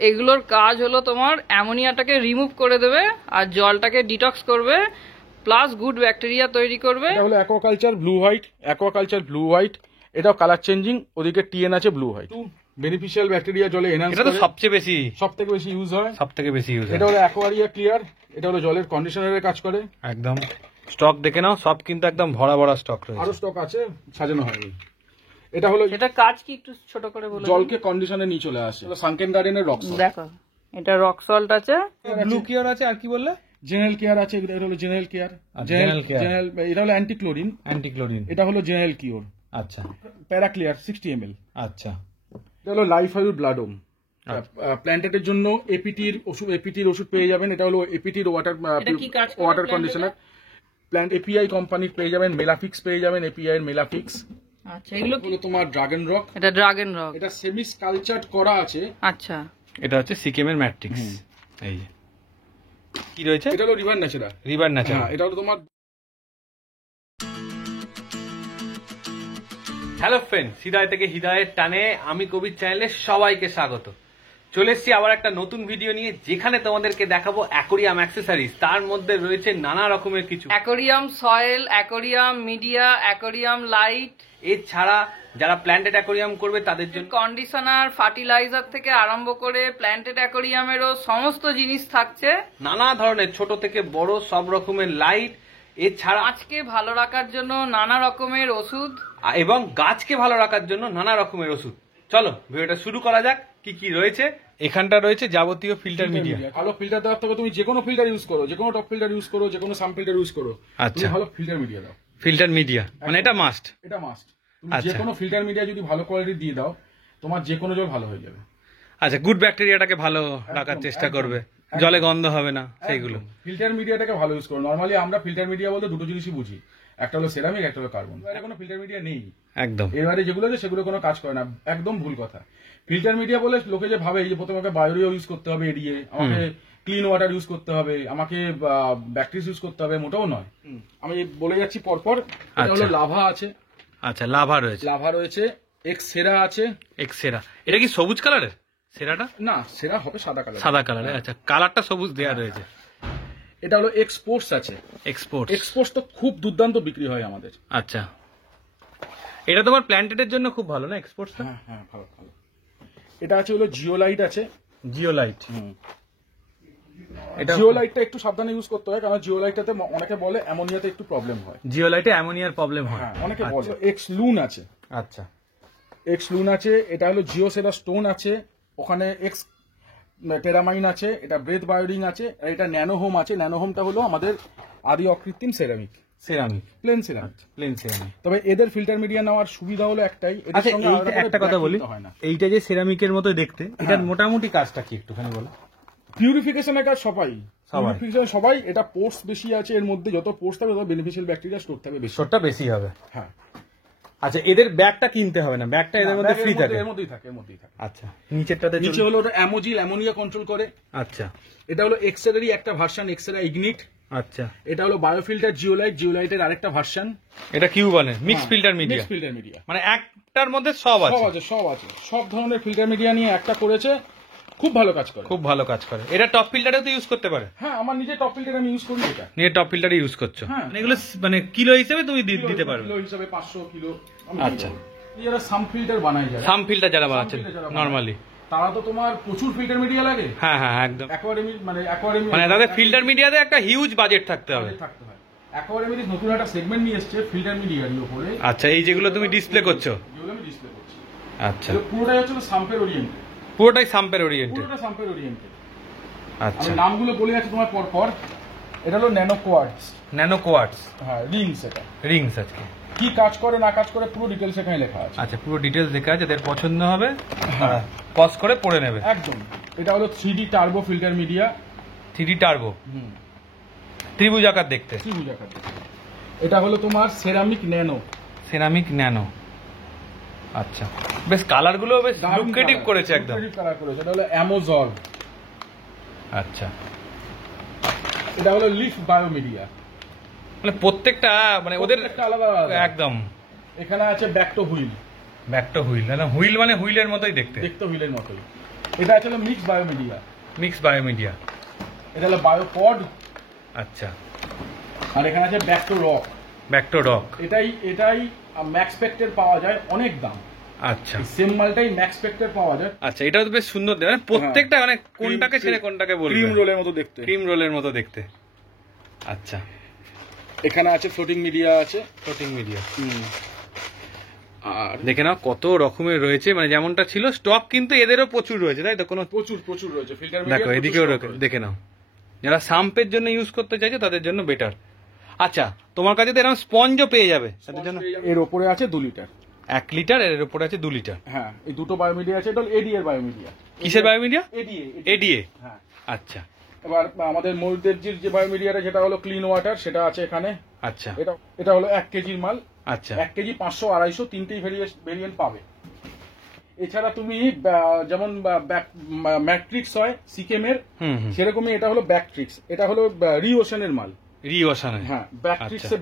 এগুলোর কাজ হলো তোমার অ্যামোনিয়াটাকে রিমুভ করে দেবে আর জলটাকে ডিটক্স করবে, প্লাস গুড ব্যাকটেরিয়া তৈরি করবে। এটা হলো অ্যাকোয়াকালচার ব্লু হোয়াইট, এটাও কালার চেঞ্জিং, ওদিকে টিএন আছে ব্লু হোয়াইট। বেনিফিশিয়াল ব্যাকটেরিয়া জলে এনহ্যান্স এটা তো করে, সবথেকে বেশি ইউজ হয়, এটা হলো অ্যাকোয়ারিয়া ক্লিয়ার, এটা হলো জলের কন্ডিশনারের কাজ করে। একদম স্টক দেখে নাও, সব কিন্তু একদম ভরা ভরা স্টক রয়েছে, আরো স্টক আছে, সাজানো হয়নি। এটা হলো এটা কাজ কি একটু ছোট করে বলো। জলকে কন্ডিশনে নিয়ে চলে আসে, সানকেন গার্ডেনের রক সল্ট। দেখো এটা রক সল্ট আছে, ব্লু কেয়ার আছে, আর কি বললে? জেনারেল কেয়ার আছে, এটা হলো জেনারেল কেয়ার। এটা হলো অ্যান্টি ক্লোরিন, এটা হলো জেনারেল কিওর। আচ্ছা। প্যারাক্লিয়ার 60 ml। আচ্ছা। এটা হলো লাইফ অয়েল ব্লাডোম, প্ল্যান্টেটের জন্য এপিটির ওষুধ পেয়ে যাবেন। এটা হলো এপিটির ওয়াটার কন্ডিশনার। প্ল্যান্ট এপিআই কোম্পানির পেয়ে যাবেন, মেলাফিক্স পেয়ে যাবেন, এপিআই এর মেলাফিক্স। আচ্ছা, এগুলো হলো তোমার ড্রাগন রক, এটা ড্রাগন রক, এটা সেমি কালচার্ড করা আছে। আচ্ছা, এটা হচ্ছে সিকেম এর ম্যাট্রিক্স। এই যে কি রয়েছে, এটা হলো রিভার ন্যাচারাল। হ্যাঁ, এটা হলো তোমার। হ্যালো ফ্রেন্ড, হৃদয় থেকে হৃদয়ের টানে আমি কবির চ্যানেলে সবাইকে স্বাগত। চলে এসেছি আবার একটা নতুন ভিডিও নিয়ে, যেখানে তোমাদেরকে দেখাবো অ্যাকোরিয়াম অ্যাক্সেসরিজ। তার মধ্যে রয়েছে নানা রকমের কিছু aquarium soil, aquarium media, aquarium light. এছাড়া যারা প্ল্যান্টেড অ্যাকোরিয়াম করবে তাদের জন্য কন্ডিশনার, ফার্টিলাইজার থেকে আরম্ভ করে প্ল্যান্টেড অ্যাকোরিয়ামেরও সমস্ত জিনিস থাকছে। নানা ধরনের ছোট থেকে বড় সব রকমের লাইট। এছাড়া গাছকে ভালো রাখার জন্য নানা রকমের ওষুধ, এবং গাছকে ভালো রাখার জন্য নানা রকমের ওষুধ। চলো ভিডিওটা শুরু করা যাক। কি কি রয়েছে এখানটা? রয়েছে যাবতীয় ফিল্টার মিডিয়া। ভালো ফিল্টার দেওয়ার থেকে তুমি যে কোনো ফিল্টার ইউজ করো, যে কোনো টপ ফিল্টার ইউজ করো, যে কোনো সাম ফিল্টার ইউজ করো, আচ্ছা, ভালো ফিল্টার মিডিয়া দাও। ফিল্টার মিডিয়া মানে এটা মাস্ট। এটা মাস্ট। তুমি যে কোনো ফিল্টার মিডিয়া যদি ভালো কোয়ালিটি দিয়ে দাও, তোমার যে কোনো জল ভালো হয়ে যাবে। আচ্ছা, গুড ব্যাকটেরিয়াটাকে ভালো রাখার চেষ্টা করবে, জলে গন্ধ হবে না সেইগুলো। ফিল্টার মিডিয়াটাকে ভালো ইউজ করো। নরমালি আমরা ফিল্টার মিডিয়া বলতে দুটো জিনিসই বুঝি, একটা হলো সেরামিক, একটা হলো কার্বন। এর কোনো ফিল্টার মিডিয়া নেই একদম। এবারে যেগুলো আছে সেগুলো কোনো কাজ করে না, একদম ভুল কথা। ফিল্টার মিডিয়া বলে লোকে যে ভাবে যে প্রথমে আমাকে বায়োরিয়া ইউজ করতে হবে এড়িয়ে, আমাকে ক্লিন ওয়াটার ইউজ করতে হবে, আমাকে ব্যাকটেরিয়া ইউজ করতে হবে, মোটেও নয়। আমি বলে যাচ্ছি পরপর। এটা হলো লাভা আছে। আচ্ছা, লাভা রয়েছে, এক্সেরা আছে। এক্সেরা এটা কি সবুজ কালারের? সেরাটা না, সেরা হবে সাদা কালার। আচ্ছা, কালারটা সবুজ দেওয়া রয়েছে। এটা হলো এক্সপোর্টস আছে। এক্সপোর্টস তো খুব দুর্দান্ত বিক্রি হয় আমাদের। আচ্ছা, এটা তোমার প্ল্যান্টেডের জন্য খুব ভালো না এক্সপোর্টস? হ্যাঁ, ভালো। এটা আছে হলো জিওলাইট আছে। জিওলাইটটা একটু সাবধানে ইউজ করতে হয়, কারণ জিওলাইটটাতে অনেকে বলে অ্যামোনিয়াতে একটু প্রবলেম হয়। জিওলাইটে অ্যামোনিয়ার প্রবলেম হয়, অনেকে বলে। এক্সলুন আছে। আচ্ছা, এক্সলুন আছে। এটা হলো জিওসেরা স্টোন আছে, ওখানে এক্স টেরামাইন আছে, এটা ব্রেথ বায়োরিং আছে, এটা ন্যানোহোম আছে। ন্যানোহোমটা হলো আমাদের আদি অকৃত্রিম সেরামিক, প্লেন সেরামিক। তবে এদের ফিল্টার মিডিয়া নেওয়ার সুবিধা হলো একটাই। একটা কথা বলি, এইটা যে সেরামিকের মতো দেখতে, এটার মোটামুটি কাজটা কি একটুখানি বলো? পিউরিফিকেশনের কাজ সবাই। এটা পোর্স বেশি আছে এর মধ্যে, যত পোর্স থাকবে তত বেনিফিশিয়াল ব্যাকটেরিয়া স্টোর থাকবে, স্টোরটা বেশি হবে। হ্যাঁ। আচ্ছা, এদের ব্যাগটা কিনতে হবে না, ব্যাগটা এদের মধ্যে ফ্রি থাকে? এর মধ্যেই থাকে। আচ্ছা, নিচে হলো ওটা অ্যামোজিল, অ্যামোনিয়া কন্ট্রোল করে। আচ্ছা, এটা হলো এক্সেরারই একটা ভার্সন, এক্সেরা ইগনিট। আচ্ছা, এটা হলো বায়োফিল্টার জিওলাইটের আরেকটা ভার্সন। এটা কিউ বলে মিক্স ফিল্টার মিডিয়া, মানে একটার মধ্যে সব আছে। সব ধরনের ফিল্টার মিডিয়া নিয়ে একটা করেছে, খুব ভালো কাজ করে। এটা টপ ফিল্টারেও তো ইউজ করতে পারে? হ্যাঁ, আমার নিজে টপ ফিল্টার আমি ইউজ করি। এটা নিজে টপ ফিল্টারে ইউজ করছো? মানে এগুলো মানে কিলো হিসেবে তুমি দিতে পারবে? কিলো হিসেবে 500 কিলো। আচ্ছা, যারা সাম ফিল্টার বানায়, সাম ফিল্টার যারা বানাচ্ছেন নরমালি, তারা তো তোমার প্রচুর ফিল্টার মিডিয়া লাগে। হ্যাঁ, একদম। অ্যাকোয়ারিয়াম মানে তাদের ফিল্টার মিডিয়াতে একটা হিউজ বাজেট থাকতে হবে। অ্যাকোয়ারিয়ামের নতুন একটা সেগমেন্ট নিয়ে এসেছে ফিল্টার মিডিয়ার উপরে। আচ্ছা, এই যেগুলো তুমি ডিসপ্লে করছো? আচ্ছা, পুরোটাই হচ্ছে সাম্পের ওরিয়েন্টেড। পুরোটাই সাম্পের ওরিয়েন্টেড। আচ্ছা, নামগুলো বলে যাচ্ছে তোমার পর। এটা হলো ন্যানো কোয়ার্টস। হ্যাঁ, রিংস আছে। কি কাজ করে না কাজ করে পুরো ডিটেইলস এখানে লেখা আছে। আচ্ছা, পুরো ডিটেইলস লেখা আছে, যাদের পছন্দ হবে পজ করে পড়ে নেবে একদম। এটা হলো 3D turbo filter media. 3D turbo, ত্রিভুজাকার দেখতে। এটা হলো তোমার সেরামিক ন্যানো। আচ্ছা, বেশ কালার গুলো বেশ লুকেটিভ করেছে, একদম কালার করেছে। এটা হলো অ্যামোজল। আচ্ছা, এটা হলো লিফ বায়োমিডিয়া। মানে প্রত্যেকটা মানে ওদের আলাদা একদম। এখানে আছে ব্যাকটো হুইল। না হুইল মানে হুইলের মতোই দেখতে, হুইলের মতোই। এটা আছে হলো মিক্স বায়োমিডিয়া। মিক্স বায়োমিডিয়া। এটা হলো বায়োপড। আচ্ছা। আর এখানে আছে ব্যাকটো রক। ব্যাকটো রক। এটাই ম্যাক্সপেক্টের পাওয়া যায়, অনেক দাম। আচ্ছা। সেম মালটাই ম্যাক্সপেক্টের পাওয়া যায়। আচ্ছা, এটাও তো বেশ সুন্দর, মানে প্রত্যেকটা মানে কোনটাকে ছেড়ে কোনটাকে বলবো, ক্রিম রোলের মতো দেখতে। ক্রিম রোলের মতো দেখতে। আচ্ছা। এখানে আছে ফ্লোটিং মিডিয়া আছে। Floating media. আর দেখে নাও কত রকমের রয়েছে, মানে যেমনটা ছিল স্টক কিন্তু এদেরও প্রচুর রয়েছে, তাই তো? কোনো প্রচুর রয়েছে ফিল্টার দেখো মিডিয়া। এদিকেও দেখে নাও, যারা সাম্পের জন্য ইউজ করতে চাইছে তাদের জন্য বেটার। আচ্ছা, তোমার কাছে তো এরকম স্পঞ্জও পেয়ে যাবে তাদের জন্য। এর উপরে আছে 2 লিটার। 1 লিটার, এর উপরে আছে 2 লিটার। হ্যাঁ, এই দুটো বায়োমিডিয়া আছে। এটা এডি এর বায়োমিডিয়া। কিসের বায়োমিডিয়া? এডিএ। এডিএ। হ্যাঁ। আচ্ছা। এবার আমাদের ময়ূরদেবজির যে বায়োমিডিয়াটা, যেটা হলো ক্লিন ওয়াটার, সেটা আছে এখানে। আচ্ছা। এটা হলো 1 কেজির মাল। আচ্ছা। 1 কেজি 500, 250 তিনটেই ভেরিয়েন্ট পাবে। এছাড়া তুমি যেমন ম্যাট্রিক্স হয় সিকেমের, সেরকমই এটা হলো ব্যাকট্রিক্স। এটা হলো রিওশনের মাল। রিওশন। হ্যাঁ,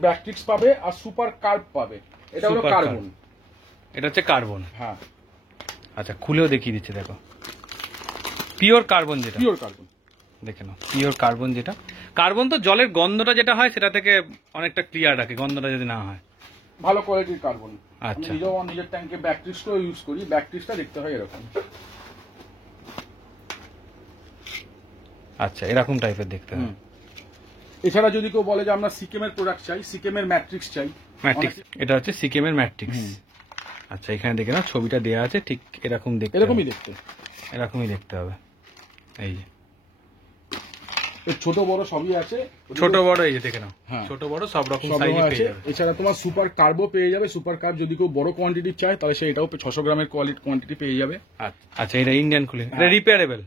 ব্যাকট্রিক্স পাবে আর সুপার কার্ব পাবে। এটা হলো কার্বন। এটা হচ্ছে কার্বন। হ্যাঁ। আচ্ছা, খুলেও দেখিয়ে দিচ্ছে, দেখো পিওর কার্বন, যেটা পিওর কার্বন। দেখে নাও, পিওর কার্বন। যেটা কার্বন তো জলের গন্ধটা যেটা হয় সেটা থেকে অনেকটা ক্লিয়ার রাখে, গন্ধটা যদি না হয়। ভালো কোয়ালিটির কার্বন। আচ্ছা। আমি নিজেও নিজের ট্যাঙ্কে ব্যাকট্রিক্সটাও ইউজ করি। ব্যাকট্রিক্সটা দেখতে হয় এরকম। আচ্ছা, এরকম টাইপের দেখতে হয়। এছাড়া যদি কেউ বলে যে আমরা সিকেমের প্রোডাক্ট চাই, সিকেমের ম্যাট্রিক্স চাই। ম্যাট্রিক্স, এটা হচ্ছে সিকেমের ম্যাট্রিক্স। আচ্ছা, এখানে দেখে নাও ছবিটা দেওয়া আছে, ঠিক এরকম দেখতে, এরকমই দেখতে, এরকমই দেখতে হবে। এই যে ছোট বড় সবই আছে। ছোট বড় এই যে দেখে নাও, ছোট বড় সব রকম সাইজ পেয়ে যাবে। এছাড়া তোমার সুপার কার্বও পেয়ে যাবে। সুপার কার্ব যদি কেউ বড় কোয়ান্টিটি চায় তাহলে সে এটাও 600 গ্রামের কোয়ান্টিটি পেয়ে যাবে। আচ্ছা, এটা ইন্ডিয়ান কুলিং, এটা রিপেয়ারেবল।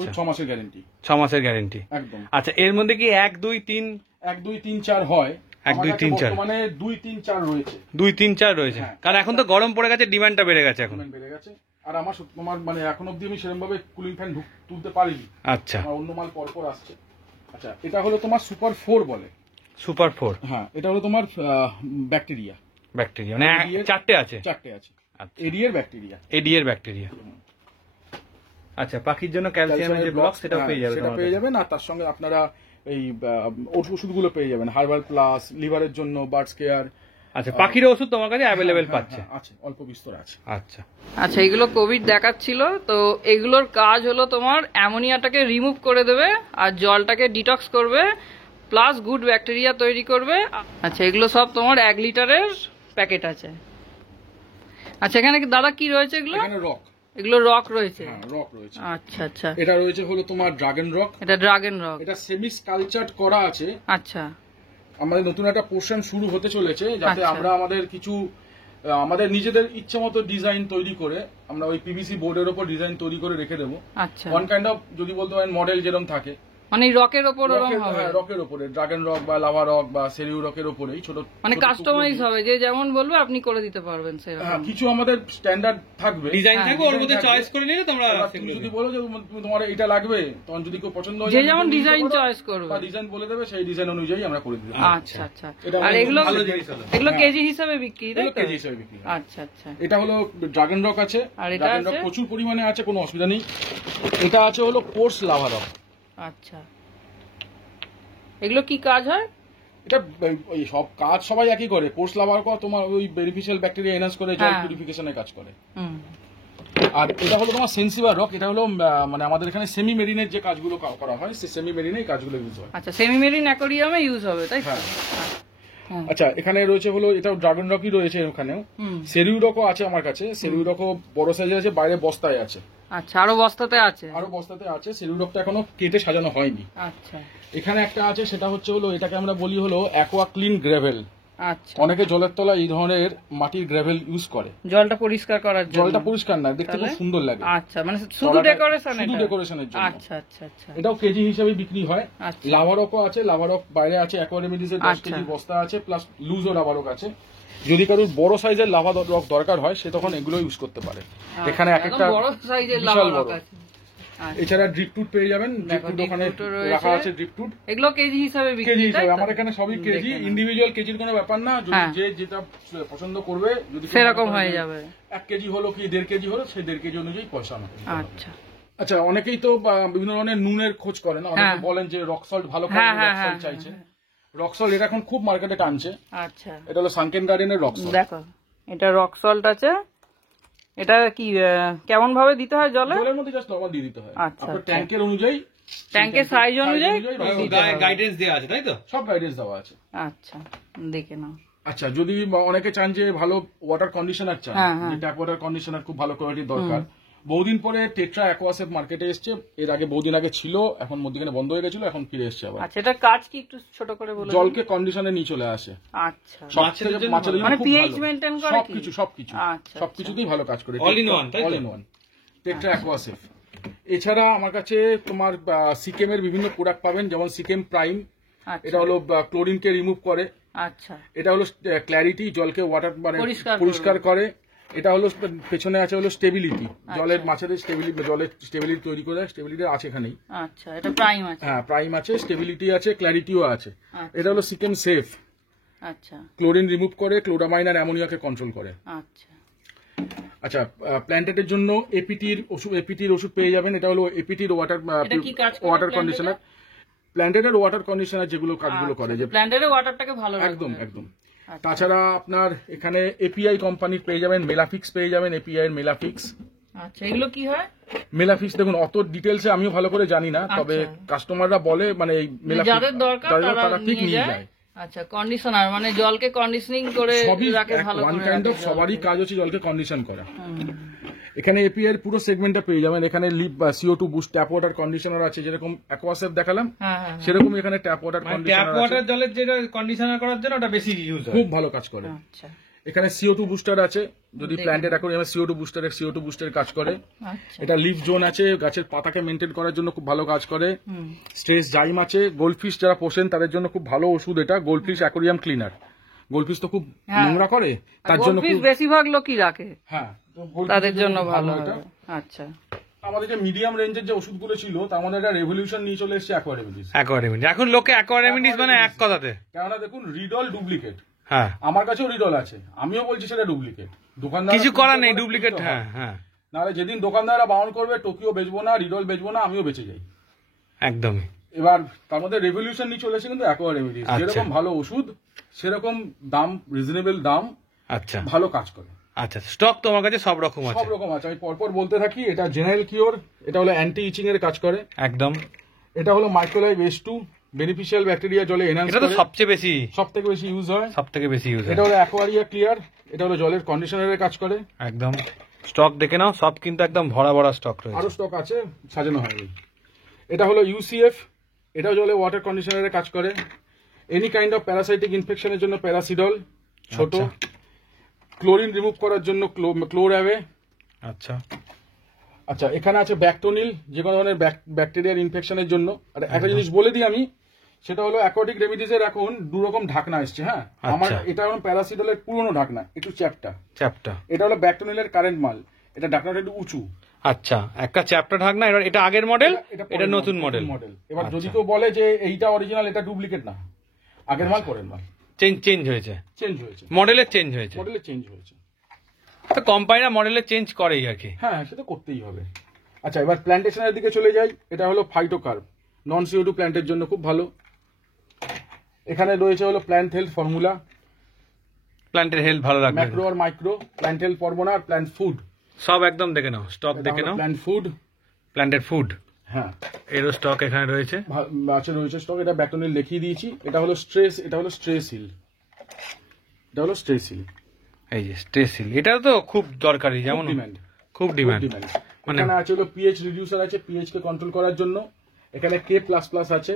ওই 6 মাসের গ্যারান্টি। 6 মাসের গ্যারান্টি একদম। আচ্ছা, এর মধ্যে কি 1 2 3 1 2 3 4 হয়? 1 2 3 4 মানে 2 3 4 রয়েছে। 2 3 4 রয়েছে, কারণ এখন তো গরম পড়ে গেছে, ডিমান্ডটা বেড়ে গেছে এখন। বেড়ে গেছে। আর তোমার মানে এখন অবধি আমি সেরকম ভাবে কুলিং ফ্যান তুলতে পারিনি। আচ্ছা। অন্য মাল পরপর আসছে। আচ্ছা, এটা হলো তোমার সুপার 4 বলে। সুপার 4। হ্যাঁ, এটা হলো তোমার ব্যাকটেরিয়া। ব্যাকটেরিয়া মানে 4টে আছে। 4টে আছে। আচ্ছা, এডিএর ব্যাকটেরিয়া। এডিএর ব্যাকটেরিয়া। আচ্ছা, পাখির জন্য ক্যালসিয়ামের যে ব্লক সেটাও পেয়ে যাবে। সেটা পেয়ে যাবেন। আর তার সঙ্গে আপনারা এই ওষুধগুলো পেয়ে যাবেন, হার্বাল প্লাস, লিভারের জন্য, বার্ডস কেয়ার। আচ্ছা, পাখির ওষুধ তোমার কাছে অ্যাভেলেবেল পাচ্ছে? আছে, অল্প বিস্তর আছে। আচ্ছা। আচ্ছা, এগুলো কোভিড দেখাচ্ছিল তো, এগুলোর কাজ হলো তোমার অ্যামোনিয়াটাকে রিমুভ করে দেবে আর জলটাকে ডিটক্স করবে, প্লাস গুড ব্যাকটেরিয়া তৈরি করবে। আচ্ছা, এগুলো সব তোমার 1 লিটারের প্যাকেট আছে। আচ্ছা, এখানে দাদা কি রয়েছে এগুলো? এখানে রক। এগুলো রক রয়েছে। হ্যাঁ, রক রয়েছে। আচ্ছা আচ্ছা। এটা রয়েছে হলো তোমার ড্রাগন রক। এটা ড্রাগন রক। এটা সেমি স্কালচার্ড করা আছে। আচ্ছা। আমাদের নতুন একটা পোর্শন শুরু হতে চলেছে, যাতে আচ্ছা। আমরা আমাদের নিজেদের ইচ্ছে মতো ডিজাইন তৈরি করে আমরা ওই পিভিসি বোর্ডের উপর ডিজাইন তৈরি করে রেখে দেবো। আচ্ছা। ওয়ান কাইন্ড অফ, যদি বলতে পারেন, মডেল যেরকম থাকে, মানে রকের উপর ওরকম হবে। হ্যাঁ, রকের উপরে, ড্রাগন রক বা লাভা রক বা সেরিউ রকের উপরেই ছোট, মানে কাস্টমাইজ হবে, যে যেমন বলবে আপনি করে দিতে পারবেন সেরকম। হ্যাঁ, কিছু আমাদের স্ট্যান্ডার্ড থাকবে, ডিজাইন থাকবে, ওর মধ্যে চয়েস করে নিলে তোমরা। তুমি যদি বলো যে তোমার এটা লাগবে, তখন যদি কেউ পছন্দ হয়, যে যেমন ডিজাইন চয়েস করবে বা ডিজাইন বলে দেবে, সেই ডিজাইন অনুযায়ী আমরা করে দিই। আচ্ছা আচ্ছা। এটা আর এগুলো ভালো জিনিস হলো। এগুলো কেজি হিসাবে বিক্রি, তাই তো? কেজি হিসেবে বিক্রি। আচ্ছা আচ্ছা। এটা হলো ড্রাগন রক আছে। আর এটা ড্রাগন রক আছে? প্রচুর পরিমাণে আছে, কোনো অসুবিধা নেই। এটা আছে হলো কোর্স লাভা রক। আচ্ছা, এগুলো কি কাজ হয়? এটা ওই সব কাজ সবাই একই করে। কোর্স লাভা রক তোমার ওই বেনিফিশিয়াল ব্যাকটেরিয়া এনহান্স করে, জল পিউরিফিকেশনের কাজ করে। আর এটা হলো তোমার সেন্সিভার রক। এটা হলো মানে আমাদের এখানে সেমি মেরিনের যে কাজগুলো করা হয়, সেই সেমি মেরিনে কাজগুলো ইউজ হয়। আচ্ছা, সেমি মেরিন অ্যাকোয়ারিয়ামে ইউজ হবে, তাই তো? আচ্ছা, এখানে রয়েছে হলো, এটাও ড্রাগন রকই রয়েছে। এখানেও সেরিউ রকও আছে আমার কাছে। সেরিউ রকও বড় সাইজের আছে, বাইরে বস্তায় আছে। আচ্ছা, আরো বস্তাতে আছে? আরো বস্তাতে আছে। সেরিউ রকটা এখনো কেটে সাজানো হয়নি। আচ্ছা। এখানে একটা আছে, সেটা হচ্ছে হলো, এটাকে আমরা বলি হলো অ্যাকোয়া ক্লিন গ্রেভেল। আচ্ছা। অনেকে জলের তলায় এই ধরনের মাটির গ্রেভেল ইউজ করে জলটা পরিষ্কার করার জন্য। জলটা পরিষ্কার না, দেখতে খুব সুন্দর লাগে। আচ্ছা, মানে শুধু ডেকোরেশন? শুধু ডেকোরেশনের জন্য। আচ্ছা আচ্ছা আচ্ছা। এটাও কেজি হিসাবে বিক্রি হয়। আচ্ছা। লাভারকও আছে। লাভারক বাইরে আছে, অ্যাকোয়ারিয়ামের 10 কেজি বস্তা আছে, প্লাস লুজও লাভারক আছে। যদি কারোর বড় সাইজের লাভা রক দরকার হয়, সে তখন এগুলো ইউজ করতে পারে। এখানে এক একটা বড় সাইজের বিশাল লাভা রক বড়। আছে। এছাড়া ড্রিপ টুট পেয়ে যাবেন, ড্রিপ দেখো, টুট drip ওখানে toot ও রয়েছে। রাখা আছে ড্রিপ টুট। এগুলো কেজি হিসাবে কেজি বিক্রি, তাই হিসাবে তো? আমার এখানে সবই কেজি, দেখে নাও। ইন্ডিভিজুয়াল কেজির কোনো ব্যাপার না, যদি হ্যাঁ। যে যেটা পছন্দ করবে, যদি কেউ সেরকম মনে করে হয়ে যে যাবে। 1 কেজি হলো কি 1.5 কেজি হলো, সেই 1.5 কেজি অনুযায়ী পয়সা আমাকে দিতে হবে। আচ্ছা আচ্ছা, অনেকেই তো বিভিন্ন ধরনের নুনের খোঁজ করেন, অনেকে হ্যাঁ। বলেন যে রক সল্ট ভালো হ্যাঁ, কোয়ালিটির হ্যাঁ, রক সল্ট হ্যাঁ, চাইছেন। রক সল্ট এটা এখন খুব মার্কেটে টানছে, আচ্ছা, এটা হলো সানকেন গার্ডেনের রক সল্ট। দেখো এটা রক সল্ট আছে। এটা কি কেমন ভাবে দিতে হয় জলে? জলের মধ্যে জাস্ট নরমাল দিয়ে দিতে হয়, আচ্ছা, আপনার আচ্ছা। ট্যাঙ্কের অনুযায়ী, ট্যাঙ্কের সাইজ অনুযায়ী গাইডেন্স দেওয়া আছে, তাই তো? সব গাইডেন্স দেওয়া আছে। আচ্ছা, দেখে নাও। আচ্ছা, যদি অনেকে চান যে ভালো ওয়াটার কন্ডিশনার চান, হ্যাঁ, হ্যাঁ। যে ট্যাপ ওয়াটার কন্ডিশনার খুব ভালো কোয়ালিটির দরকার, বহুদিন পরে টেট্রা অ্যাকোয়াসেফ মার্কেটে এসছে। এর আগে বহুদিন আগে ছিল, এখন মধ্যখানে বন্ধ হয়ে গেছিল, এখন ফিরে এসছে আবার। আচ্ছা, এটা কাজ কি একটু ছোট করে বলে দিন। জলকে কন্ডিশনে নিয়ে চলে আসে, আচ্ছা, সবথেকে মাছের জন্য মানে খুব pH ভালো। maintain করে কি? সবকিছু আচ্ছা, সবকিছুতেই ভালো কাজ করে। All in one, তাই তো? All in one Tetra AquaSafe. এছাড়া আমার কাছে তোমার সিকেমের বিভিন্ন প্রোডাক্ট পাবেন, যেমন সিকেম প্রাইম, আচ্ছা, এটা হলো ক্লোরিনকে রিমুভ করে। আচ্ছা, এটা হলো ক্ল্যারিটি, জলকে ওয়াটার মানে পরিষ্কার পরিষ্কার করে। এটা হলো পেছনে আছে হলো স্টেবিলিটি, জলের মাছেদের স্টেবিলিটি, জলের স্টেবিলিটি তৈরি করে, স্টেবিলিটি আছে এখানেই। আচ্ছা, এটা প্রাইম আছে। হ্যাঁ, প্রাইম আছে, স্টেবিলিটি আছে, ক্ল্যারিটিও আছে। আচ্ছা। এটা হলো সিকেম সেফ, আচ্ছা, ক্লোরিন রিমুভ করে, ক্লোরামাইন আর অ্যামোনিয়াকে কন্ট্রোল করে। আচ্ছা, আচ্ছা, প্ল্যান্টেটের জন্য এপিটির ওষুধ পেয়ে যাবেন। এটা হলো এপিটির এটা কি কাজ করে ওয়াটার plant-এর? কন্ডিশনার, প্ল্যান্টেটের ওয়াটার কন্ডিশনার যেগুলো কাজগুলো করে, যে প্ল্যান্টের ওয়াটারটাকে ভালো রাখবে। একদম একদম। আচ্ছা। তাছাড়া আপনার এখানে এপিআই কোম্পানির পেয়ে যাবেন, মেলাফিক্স পেয়ে যাবেন, এপিআই এর মেলাফিক্স। আচ্ছা, এগুলো কি হয়? মেলাফিক্স দেখুন অত ডিটেলসে আমিও ভালো করে জানি না, তবে আচ্ছা। কাস্টমাররা বলে মানে এই যাদের দরকার তারা ঠিক নিয়ে যায়। আচ্ছা, কন্ডিশনার মানে জলকে কন্ডিশনিং করে সবই রাখে ভালো ওয়ান করে কাইন্ড অফ, রাখে সবারই জলকে। কাজ হচ্ছে জলকে কন্ডিশন করা। হুম, এখানে এপিআই এর পুরো সেগমেন্টটা পেয়ে যাবেন। এখানে লিপ CO2 boost, tap water conditioner আছে, যেরকম অ্যাকোয়াসেফ দেখালাম হ্যাঁ, হ্যাঁ, সেরকম এখানে tap water tap conditioner water জলের যেটা কন্ডিশনার করার জন্য ওটা বেশি ইউজ হয়। খুব ভালো কাজ করে। আচ্ছা, এখানে CO2 বুস্টার আছে, যদি প্ল্যান্টের অ্যাকোয়ারিয়ামে CO2 বুস্টারের কাজ করে। আচ্ছা, এটা লিফ জোন আছে, গাছের পাতাকে মেনটেন করার জন্য খুব ভালো কাজ করে। হুম, স্ট্রেস জাইম আছে, গোল্ডফিশ যারা পোষেন তাদের জন্য খুব ভালো ওষুধ এটা, গোল্ডফিশ অ্যাকোরিয়াম ক্লিনার। গোল্ডফিশ তো খুব হ্যাঁ। নোংরা করে, তার জন্য গোল্ডফিশ খুব বেশিরভাগ লোকই রাখে, হ্যাঁ, তো goldfish তাদের এর জন্য ভালো এটা। হবে। আচ্ছা, আমাদের যে মিডিয়াম রেঞ্জের যে ওষুধগুলো ছিল, তার মধ্যে একটা রেভলিউশন নিয়ে চলে এসেছে অ্যাকোয়ারিয়ামিটিস। অ্যাকোয়ারিয়ামিন্স, এখন লোকে অ্যাকোয়ারিয়ামিন্স মানে এক কথাতে। কেননা দেখুন, রিডল ডুপ্লিকেট, হ্যাঁ, আমার কাছেও রিডল আছে, আমিও বলছি সেটা ডুপ্লিকেট। দোকানদার কিছু করার নেই, ডুপ্লিকেট। হ্যাঁ, হ্যাঁ, নাহলে যেদিন দোকানদাররা বারণ করবে টোকিও বেচবো না, রিডল বেচবো না, আমিও বেঁচে যাই। একদমই। এবার তার মধ্যে রেভলিউশন নিয়ে চলেছে কিন্তু অ্যাকোয়ারিয়ামিটিস, আচ্ছা। যেরকম ভালো ওষুধ সেরকম দাম, রিজনেবল দাম, আচ্ছা, ভালো কাজ করে। আচ্ছা, স্টক তোমার কাছে সব রকম আছে। সব রকম আছে, আমি পরপর বলতে থাকি। এটা জেনারেল কিওর, এটা হলো অ্যান্টি ইচিং এর কাজ করে। একদম। এটা হলো মাইক্রোলাইভ S2, বেনিফিশিয়াল ব্যাকটেরিয়া জলে এনহান্স এটা তো করে, সবচেয়ে বেশি, সবথেকে বেশি ইউজ হয়। সব থেকে বেশি ইউজ এটা হলো অ্যাকোয়ারিয়া ক্লিয়ার, এটা হলো জলের কন্ডিশনারের কাজ করে। একদম। স্টক দেখে নাও, সব কিন্তু একদম ভরা ভরা স্টক আরো রয়েছে। স্টক আছে, সাজানো হয়নি। এটা হলো UCF, এটাও জলে ওয়াটার কন্ডিশনারের কাজ করে। এনি কাইন্ড অফ প্যারাসাইটিক ইনফেকশনের জন্য প্যারাসিডল ছোট, আচ্ছা। ক্লোরিন রিমুভ করার জন্য ক্লোরঅ্যাওয়ে। আচ্ছা, আচ্ছা, এখানে আছে ব্যাকটোনিল, যে কোনো ধরনের ব্যাকটেরিয়ার ইনফেকশনের জন্য। আর একটা জিনিস বলে দিই আমি, সেটা হলো অ্যাকোয়াটিক রেমিডিজের এখন 2 রকম ঢাকনা এসছে। হ্যাঁ, আমার এটা হলো প্যারাসিডলের পুরনো ঢাকনা, একটু চ্যাপটা। চ্যাপ্টার। এটা হলো ব্যাকটোনিলের কারেন্ট মাল, এটা ঢাকনাটা একটু উঁচু। আচ্ছা, একটা চ্যাপ্টার ঢাকনা, এটা আগের মডেল, এটা নতুন মডেল। এবার যদি আচ্ছা। কেউ বলে যে এইটা অরিজিনাল, এটা ডুপ্লিকেট, না, আগের মাল পরের মাল। চেঞ্জ হয়েছে, চেঞ্জ হয়েছে, মডেলের চেঞ্জ হয়েছে। মডেলে চেঞ্জ হয়েছে। তো কোম্পানিরা মডেলের চেঞ্জ করেই আর কি। হ্যাঁ, সেটা করতেই হবে। আচ্ছা, এবার প্ল্যান্টেশনের দিকে চলে যাই। এটা হলো ফাইটোকার্ব, নন CO2 প্ল্যান্টের জন্য খুব ভালো। এখানে রয়েছে হলো প্ল্যান্ট হেলথ ফর্মুলা, প্ল্যান্টের হেলথ ভালো রাখবে, ম্যাক্রো আর মাইক্রো, প্ল্যান্ট হেলথ ফর্মুলা আর প্ল্যান্ট ফুড। সব একদম দেখে নাও, স্টক দেখে নাও। প্ল্যান্ট ফুড, প্ল্যান্টের ফুড, হ্যাঁ, এরও স্টক এখানে রয়েছে। আছে, রয়েছে স্টক। এটা ব্যাকটোনিল লিখিয়ে দিয়েছি। এটা হলো স্ট্রেস, এটা হলো স্ট্রেস হিল, এটা হলো স্ট্রেস হিল। এই যে স্ট্রেসিল, এটা তো খুব দরকারি, যেমন ডিমান্ড, খুব ডিমান্ড। মানে এখানে আছে হলো পিএইচ রিডিউসার আছে, পিএইচ কে কন্ট্রোল করার জন্য। এখানে K++ আছে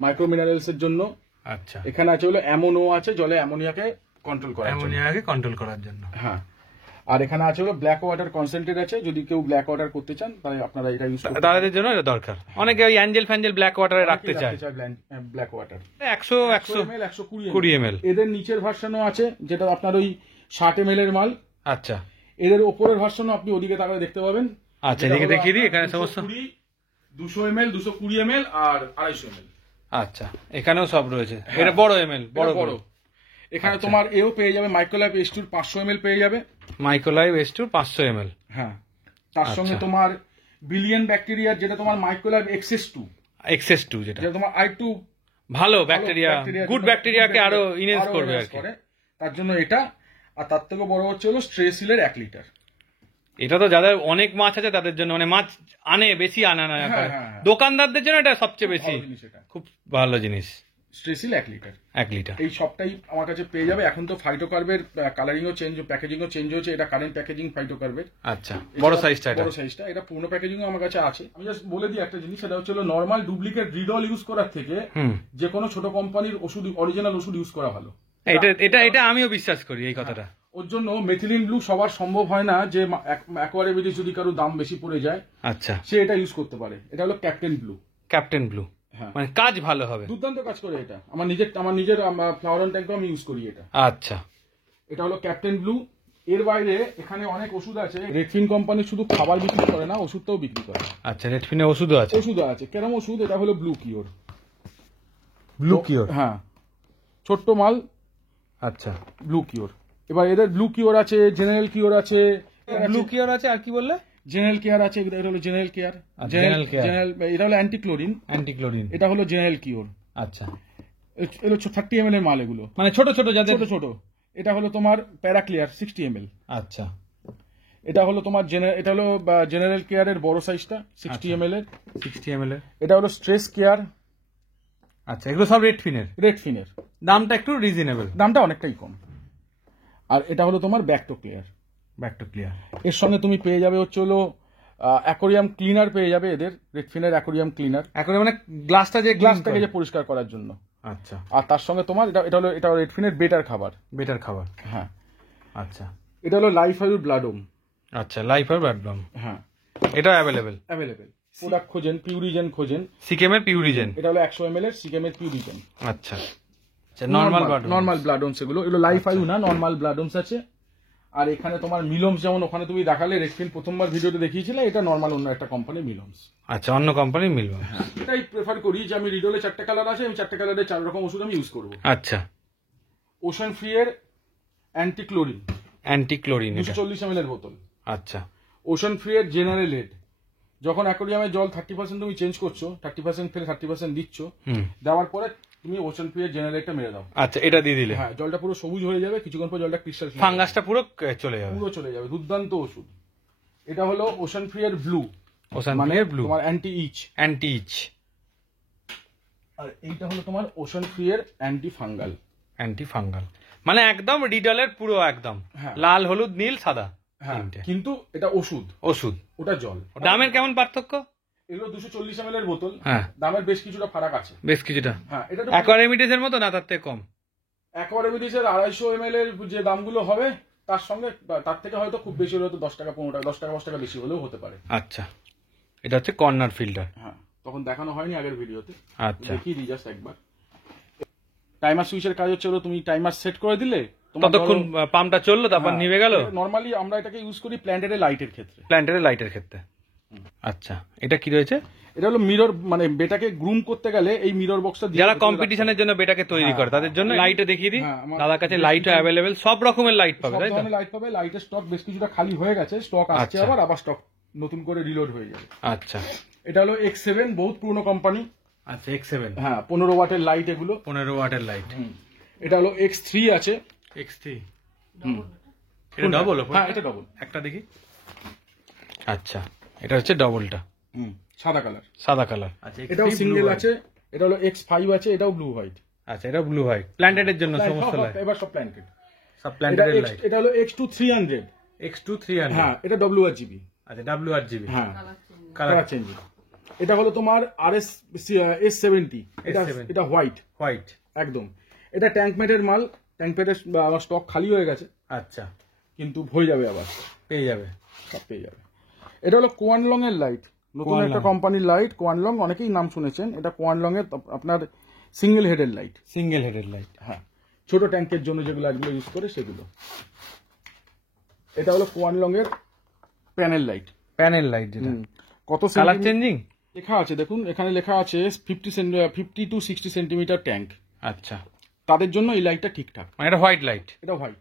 মাইক্রো মিনারেলস এর জন্য। আচ্ছা, এখানে আছে হলো অ্যামোনো আছে, জলে অ্যামোনিয়াকে কন্ট্রোল করার জন্য। অ্যামোনিয়াকে কন্ট্রোল করার জন্য। হ্যাঁ, আর এখানে আছে হলো ব্ল্যাক ওয়াটার কনসেন্ট্রেট আছে, যদি কেউ ব্ল্যাক ওয়াটার করতে চান তাহলে আপনারা এটা ইউজ করতে তাদের জন্য এটা দরকার। অনেকে ওই অ্যাঞ্জেল ফ্যাঞ্জেল ব্ল্যাক ওয়াটারে রাখতে চায়। Black water 100 ml, 120 20 ml। এদের নিচের ভার্সনও আছে, যেটা আপনার ওই 60 ml এর মাল। আচ্ছা, এদের ওপরের ভার্সনও আপনি ওদিকে তাকালে দেখতে পাবেন, আচ্ছা, এদিকে দেখিয়ে দিই, এখানে সমস্ত 200 ml, 220 ml আর 250 ml। আচ্ছা, এখানেও সব রয়েছে। এটা বড় এমএল, বড় বড়। এখানে তোমার এও পেয়ে যাবে, মাইক্রোলাইফ S2 500 ml পেয়ে যাবে। মাইক্রোলাইভ S2 500 ml। হ্যাঁ, তার সঙ্গে তোমার বিলিয়ন ব্যাকটেরিয়া, যেটা তোমার মাইক্রোলাইভ XS2, XS2 যেটা তোমার I2 ভালো ব্যাকটেরিয়া, গুড ব্যাকটেরিয়াকে আরো ইনহেন্স করবে আর কি। তার জন্য এটা। আর তার থেকে বড় হচ্ছে হলো স্ট্রেসিলের 1 লিটার। এটা তো যাদের অনেক মাছ আছে তাদের জন্য, মানে মাছ আনে বেশি আনা না করে, দোকানদারদের জন্য এটা সবচেয়ে বেশি খুব ভালো জিনিস। স্ট্রেসিল 1 লিটার। 1 লিটার এই সবটাই আমার কাছে পেয়ে যাবে। এখন তো ফাইটোকার্বের কালারিংও চেঞ্জ, প্যাকেজিংও চেঞ্জ হয়েছে। এটা কারেন্ট প্যাকেজিং ফাইটোকার্বের। আচ্ছা, বড় সাইজটা, বড় সাইজটা। এটা পুরনো প্যাকেজিংও আমার কাছে আছে। আমি জাস্ট বলে দিই একটা জিনিস, সেটা হচ্ছে নরমাল ডুপ্লিকেট রিডল ইউজ করার থেকে যে কোনো ছোট কোম্পানির ওষুধ, অরিজিনাল ওষুধ ইউজ করা ভালো। এটা আমিও বিশ্বাস করি এই কথাটা। ওর জন্য মেথিলিন ব্লু সবার সম্ভব হয় না, যে অ্যাকোয়ারিয়ামের যদি কারো দাম বেশি পড়ে যায়, আচ্ছা, সে এটা ইউজ করতে পারে। এটা হলো ক্যাপ্টেন ব্লু। ক্যাপ্টেন ব্লু, মানে কাজ ভালো হবে, দুর্দান্ত কাজ করে এটা। আমার নিজের ফ্লাওয়ার অন ট্যাঙ্কও আমি ইউজ করি এটা। আচ্ছা, এটা হলো ক্যাপ্টেন ব্লু। এর বাইরে এখানে অনেক ওষুধ আছে। রেডফিন কোম্পানি শুধু খাবার বিক্রি করে না, ওষুধটাও বিক্রি করে। আচ্ছা, রেডফিনে ওষুধও আছে। ওষুধও আছে। কেরম ওষুধ? এটা হলো ব্লু কিওর। ব্লু কিওর, হ্যাঁ, ছোট্ট মাল। আচ্ছা, ব্লু কিওর। এবার এদের ব্লু কিওর আছে, জেনারেল কিওর আছে। ব্লু কিওর আছে, আর কি বললে? জেনারেল কেয়ার আছে। এটা হলো জেনারেল কেয়ার। জেনারেল, এটা হলো অ্যান্টিক্লোরিন। এটা হলো জেনারেল কিওর। আচ্ছা, এগুলো 30 ml এর মাল। এগুলো মানে ছোট ছোট, যাদের ছোট। এটা হলো তোমার প্যারাক্লিয়ার 60 ml। আচ্ছা, এটা হলো তোমার এটা হলো জেনারেল কেয়ারের বড় সাইজটা 60 ml এর। 60 ml এর। এটা হলো স্ট্রেস কেয়ার। আচ্ছা, এগুলো সব রেডফিনের। দামটা একটু রিজনেবল, দামটা অনেকটাই কম। আর এটা হলো তোমার ব্যাকটো ক্লিয়ার। এর সঙ্গে তুমি পেয়ে যাবে হচ্ছে হলো অ্যাকোরিয়াম ক্লিনার পেয়ে যাবে। এদের রেডফিনের অ্যাকোরিয়াম ক্লিনার, মানে গ্লাসটাকে যে পরিষ্কার করার জন্য। আচ্ছা, আর তার সঙ্গে তোমার এটা রেডফিনের বেটার খাবার। হ্যাঁ, আচ্ছা, এটা হলো লাইফাইউ ব্লাডোম। আচ্ছা, লাইফাইউ ব্লাডোম। হ্যাঁ, এটা অ্যাভেলেবেল। প্রোডাক্ট খোঁজেন, পিউরিজেন খোঁজেন, সিকেমের পিউরিজেন। এটা হলো 100 ml এর সিকেমের পিউরিজেন। আচ্ছা, নরমাল ব্লাডোমস। এগুলো লাইফাইউ না, নরমাল ব্লাডোমস আছে। আর এখানে তোমার মিলমস, যেমন ওখানে তুমি দেখালে রেডফিন প্রথমবার ভিডিওতে দেখিয়েছিলে, এটা নরমাল অন্য একটা কোম্পানি মিলমস। আচ্ছা, অন্য কোম্পানি মিলমস। এটাই প্রেফার করি যে আমি রিডলে 4টে কালার আছে, আমি 4টে কালারের 4 রকম ওষুধ আমি ইউজ করব। আচ্ছা, ওশান ফ্রি এর অ্যান্টিক্লোরিন 240 ml এর বোতল। আচ্ছা, ওশান ফ্রি এর জেনারেল এড। যখন অ্যাকোরিয়ামের জল 30% তুমি চেঞ্জ করছো, 30% ফেলে 30% দিচ্ছ, দেওয়ার পরে তুমি ওশান ফ্রি এর জেনারেলটা মেরে দাও। আচ্ছা, এটা দিয়ে দিলে হ্যাঁ, জলটা পুরো সবুজ হয়ে যাবে। কিছুক্ষণ পর জলটা ক্রিস্টাল, ফাঙ্গাসটা পুরো চলে যাবে। দুর্দান্ত ওষুধ। এটা হলো ওশান ফ্রি এর ব্লু, মানে তোমার অ্যান্টি ইচ। আর এইটা হলো তোমার ওশান ফ্রি এর অ্যান্টি ফাঙ্গাল, মানে একদম রিডলের পুরো একদম লাল, হলুদ, নীল, সাদা। কিন্তু এটা ওষুধ, ওটা জল। দামের কেমন পার্থক্য? এগুলো 240 ml এর বোতল। দামের বেশ কিছুটা ফারাক আছে। হ্যাঁ, এটা তো অ্যাকোয়ারিয়ামিডিসের মতো না, তার থেকে কম। অ্যাকোয়ারিয়ামিডিসের 250 ml এর যে দামগুলো হবে, তার সঙ্গে তার থেকে হয়তো খুব বেশি হলে তো 10 টাকা 15 টাকা 10 টাকা 10 টাকা বেশি হলেও হতে পারে। আচ্ছা, এটা হচ্ছে কর্নার ফিল্টার। হ্যাঁ, তখন দেখানো হয়নি আগের ভিডিওতে। আচ্ছা, দেখিয়ে দিই জাস্ট একবার। টাইমার সুইচের কাজ হচ্ছে হলো, তুমি টাইমার সেট করে দিলে ততক্ষণ পাম্পটা চললো, তারপর নিভে গেল। নরমালি আমরা এটাকে ইউজ করি প্ল্যান্টের লাইটের ক্ষেত্রে। আচ্ছা, এটা কি রয়েছে? এটা হলো মিরর, মানে বেটাকে গ্রুম করতে গেলে এই মিরর বক্সটা, যারা কম্পিটিশনের জন্য বেটাকে তৈরি করে তাদের জন্য। লাইটে দেখিয়ে দিই, দাদার কাছে লাইটও অ্যাভেলেবেল, সব রকমের লাইট পাবে, তাই তো? লাইটের স্টক বেশ কিছুটা খালি হয়ে গেছে, স্টক আসছে, আবার স্টক নতুন করে রিলোড হয়ে যাবে। আচ্ছা, এটা হলো X7, বহুত পুরনো কোম্পানি। আচ্ছা, X7, হ্যাঁ, 15 ওয়াটের লাইট এগুলো। 15 ওয়াটের লাইট। এটা হলো X3 আছে। এটা ডবল? হ্যাঁ, এটা ডবল। একটা দেখি। আচ্ছা, এটা হচ্ছে ডবলটা, সাদা কালার। আচ্ছা, এটাও সিঙ্গেল আছে। এটা হলো X5 আছে, এটাও ব্লু হোয়াইট। আচ্ছা, এটা ব্লু হোয়াইট, প্ল্যান্টেডের জন্য সমস্ত লাইট। এবার সব প্ল্যান্টেড, লাইট। এটা হলো X2300। হ্যাঁ, এটা WRGB। আচ্ছা, WRGB। হ্যাঁ, কালার চেঞ্জিং। এটা হলো তোমার S70। এটা হোয়াইট একদম। এটা ট্যাঙ্কমেটের মাল। ট্যাঙ্কমেটের আমার স্টক খালি হয়ে গেছে। আচ্ছা, কিন্তু হয়ে যাবে, আবার পেয়ে যাবে। এটা হলো কোয়ানলং এর লাইট, নতুন একটা কোম্পানির লাইট। কোয়ানলং অনেকেই নাম শুনেছেন। এটা কোয়ানলং এর আপনার সিঙ্গেল হেডের লাইট। হ্যাঁ, ছোট ট্যাঙ্কের জন্য যেগুলো আজগুলো ইউজ করে সেগুলো। এটা হলো কোয়ানলং এর প্যানেল লাইট। প্যানেল লাইট যেটা কত কালার সেন্টিমিটার চেঞ্জিং। লেখা আছে দেখুন, এখানে লেখা আছে 50 to 60 সেন্টিমিটার ট্যাঙ্ক। আচ্ছা, তাদের জন্য এই লাইটটা ঠিকঠাক। মানে এটা হোয়াইট লাইট, এটা হোয়াইট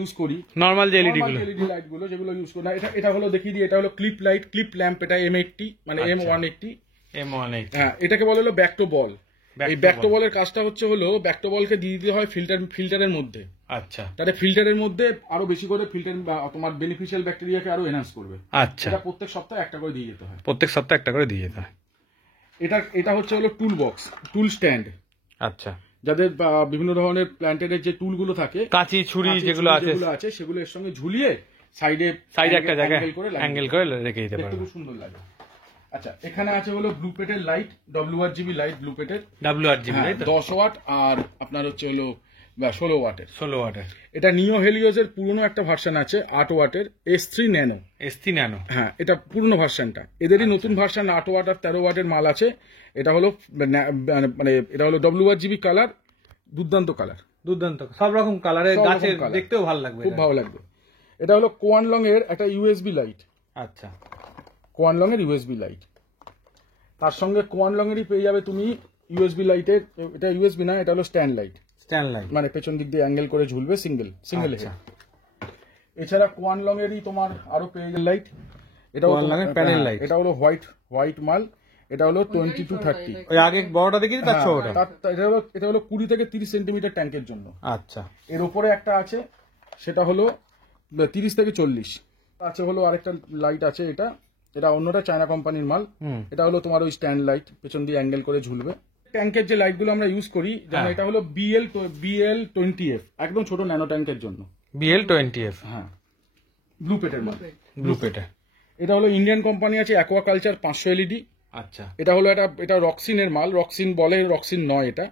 ইউজ করি, নর্মাল যে এলইডি গুলো। এলইডি লাইট গুলো যেগুলো ইউজ করি না, এটা হলো দেখিয়ে দিই, এটা হলো ক্লিপ লাইট, ক্লিপ ল্যাম্প, এটা M80 মানে M180। M180 হ্যাঁ, এটাকে বলে হলো ব্যাক টু বল। Back এই to ব্যাক টু ball। বলের কাজটা হচ্ছে হলো ব্যাক টু বলকে দিয়ে দিতে হয় ফিল্টারের মধ্যে। আচ্ছা তাহলে ফিল্টারের মধ্যে আরো বেশি করে ফিল্টার তোমার বেনিফিশিয়াল ব্যাকটেরিয়াকে আরো এনহান্স করবে। আচ্ছা, এটা প্রত্যেক সপ্তাহে একটা করে দিয়ে যেতে হয়। প্রত্যেক সপ্তাহে একটা করে দিয়ে যেতে হয়। এটা হচ্ছে হলো টুল বক্স, টুল স্ট্যান্ড, আচ্ছা, যাদের বিভিন্ন ধরনের প্ল্যান্টের যে টুলগুলো থাকে, কাঁচি ছুরি যেগুলো আছে সেগুলো এর সঙ্গে ঝুলিয়ে সাইডে একটা জায়গায় অ্যাঙ্গেল করে রেখে দিতে দেখতে পারবে। খুব সুন্দর লাগে। আচ্ছা, এখানে আছে হলো ব্লু পেটের লাইট, WRGB লাইট, ব্লু পেটের WRGB তাই তো? 10 ওয়াট আর আপনার হচ্ছে হলো 16 ওয়াটের। 16 ওয়াটের। এটা নিও হেলিওজের পুরনো একটা ভার্সন আছে 8 ওয়াটের, S3 ন্যানো। S3 ন্যানো, হ্যাঁ, এটা পুরনো ভার্সনটা। এদেরই নতুন ভার্সন 8 ওয়াট আর 13 ওয়াটের মাল আছে। এটা হলো মানে এটা হলো WRGB কালার, দুর্দান্ত কালার, দুর্দান্ত সব রকম কালারের, সব রকম গাছের colour। দেখতেও ভালো লাগবে, খুব ভালো লাগবে। এটা হলো কোয়ানলং এর একটা USB লাইট, আচ্ছা, কোয়ানলং এর USB লাইট। তার সঙ্গে কোয়ানলং এরই পেয়ে যাবে তুমি USB লাইটের, এটা USB না, এটা হলো স্ট্যান্ড লাইট, স্ট্যান্ড লাইট, মানে পেছন দিক দিয়ে অ্যাঙ্গেল করে ঝুলবে, সিঙ্গেল হেড। আচ্ছা। এছাড়া কোয়ানলং এরই তোমার আরো পেয়ে যাবে লাইট, এটা কোয়ানলং এর প্যানেল লাইট। এটা হলো হোয়াইট মাল, এটা হলো 20 to 30। ওই আগে বড়টা দেখিয়েছি তার ছোটটা। এটা হলো 20 থেকে 30 সেন্টিমিটার ট্যাঙ্কের জন্য। আচ্ছা, এর উপরে একটা আছে, সেটা হলো 30 থেকে 40 আছে। হলো আরেকটা লাইট আছে, এটা অন্যটা চায়না কোম্পানির মাল। এটা হলো তোমার ওই স্ট্যান্ড লাইট, পেছন দিয়ে অ্যাঙ্গেল করে ঝুলবে। ট্যাঙ্কের যে লাইটগুলো আমরা ইউজ করি, যেমন এটা হলো BL20F, একদম ছোট ন্যানো ট্যাঙ্কের জন্য। BL20F, হ্যাঁ, ব্লু পেটের মাল। ব্লু পেটে। এটা হলো ইন্ডিয়ান কোম্পানি আছে অ্যাকোয়াকালচার 500 LED। আচ্ছা, এটা হলো এটা রক্সিনের মাল, রক্সিন বলে, রক্সিন নয় এটা।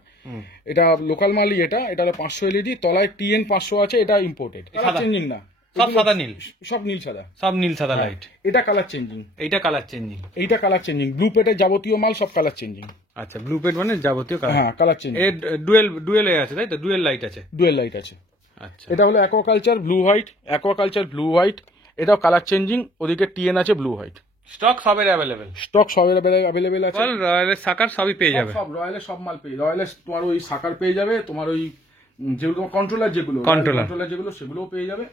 এটা লোকাল মালই, এটা হলো 500 LED, তলায় TN 500 আছে, এটা ইম্পোর্টেড, কালার চেঞ্জিং না, সব সাদা নীল, সব নীল সাদা, সব নীল সাদা লাইট। এটা কালার চেঞ্জিং, এইটা কালার চেঞ্জিং, এইটা কালার চেঞ্জিং। ব্লু পেটের যাবতীয় মাল সব কালার চেঞ্জিং। আচ্ছা, ব্লু পেট মানে যাবতীয় কালার। হ্যাঁ, কালার চেঞ্জিং। এর ডুয়েল আছে তাই তো? ডুয়েল লাইট আছে, ডুয়েল লাইট আছে। আচ্ছা, এটা হলো অ্যাকোয়াকালচার ব্লু হোয়াইট, এটাও কালার চেঞ্জিং। ওদিকে TN আছে ব্লু হোয়াইট। স্টক সবের অ্যাভেলেবেল, স্টক সবের অ্যাভেলেবেল আছে। রয়্যালের সাকার সবই পেয়ে যাবে। সব রয়্যালের সব মাল পেয়ে, রয়্যালের তোমার ওই সাকার পেয়ে যাবে, তোমার ওই যেগুলো কন্ট্রোলার যেগুলো সেগুলোও পেয়ে যাবে,